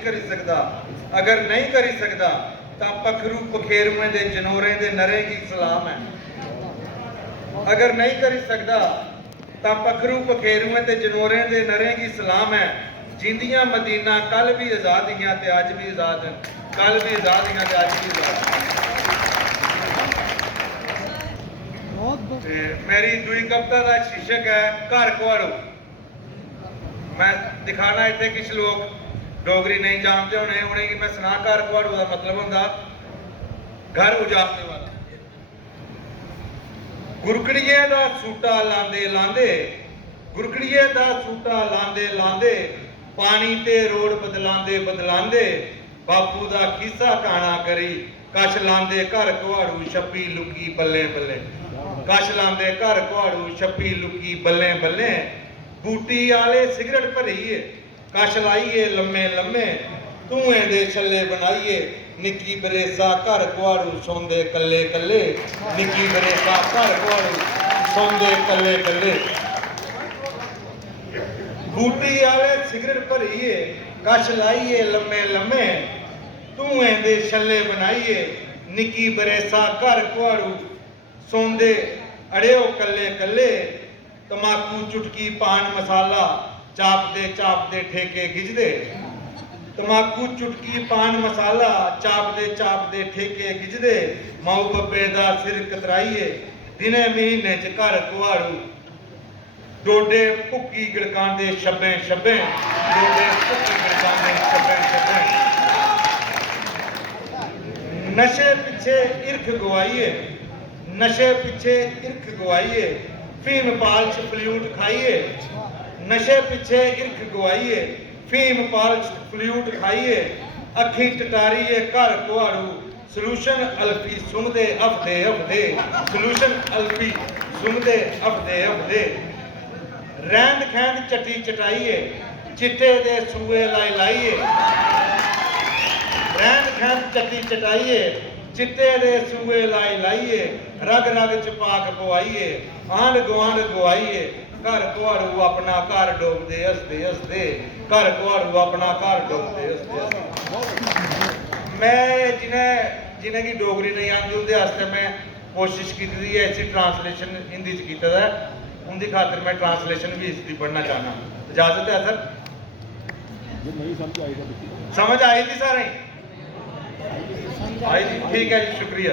नहीं करी सकता। अगर नहीं करी सकता तो पखरू पखेरुएं दे जनोरें दे नरें की सलाम है। अगर नहीं करी सकता तो पखरू पखेरुएं ते जनोरें दे नरें की सलाम है। जिंदियां मदीना कल भी आजाद हियां ते अज भी आजाद हैं, कल भी आजाद हियां ते अज भी आजाद। मेरी दुई कविता का शीर्षक है घर कुआड़ू। मैं दिखाना इतने कुछ लोग डोगरी नहीं जानते होने, उन्हें मैं सुना घर कुआड़ू का मतलब होंदा घर उजाड़ने वाला। गुरकड़िए दा सूटा लांदे लांदे, गुरकड़िए दा सूटा लांदे लांदे, पानी ते रोड बदलांदे बदलांदे, बापू दा खिस्सा काना करी, कश लांदे घर कुआड़ू छप्पी लुकी बल्ले बल्ले, कश लांदे घर कुआड़ू छप्पी लुकी बल्ले बल्ले, बूटी आले सिगरट भरीए, कश लाइए लम्मे लम्मे, धुएं दे छल्ले बनाइए, निक्की बरेसा घर कुआड़ू सौंदे कल्ले कल्ले, निक्की बरेसा घर कुआड़ू सौंदे कल्ले कल्ले, बूटी आले सिगरट भरीए, कश लाइए लम्मे लम्मे, धुएं दे छल्ले बनाइए, निक्की बरेसा घर कुआड़ू सौंदे अड़ेओ कल्ले कल्ले, तमाकू चुटकी पान मसाला चापदे ठेके गिजदे, तमाकू चुटकी पान मसाला चापदे ठेके गिजदे, माऊ बब्बे दा सिर कतराइए, दिने महीने च घर कुआड़ू डोडे भुक्की गड़कांदे छब्बे छब्बे, डोडे भुक्की गड़कांदे छब्बे छब्बे, नशे पिछे इर्ख गवाइए, नशे पिछे इर्ख गवाइए, फीम पालच फ्लूट खाइए, नशे पिछे इर्ख गवाइए, फीम पालच फ्लूट खाइए, अखी टटारिए घर कुआड़ू सलूशन अल्फी सुनदे हफदे हफदे, सलूशन अल्फी सुनदे हफदे हफदे, रैंद खैंद चटी चटाइए, चिट्टे दे सूए लाई लाइए, रैंद खैंद चटी चटाइए, चिट्टे दे सूए लाई लाइए, रग रग च पाक पवाइए, आंढ गुआंढ गवाइए, घर कुआड़ू अपना घर डोबदे हसदे हसदे, घर कुआड़ू अपना घर डोबदे हसदे हसदे। मैं जिन्हें की डोगरी नहीं आती उनके वास्ते मैं कोशिश की है, इसी ट्रांसलेशन हिंदी च कीता है, उनकी खातर मैं ट्रांसलेशन भी इसकी पढ़ना चाहना। इजाजत है सर? समझ आई थी सारे? आई थी, ठीक है जी, शुक्रिया।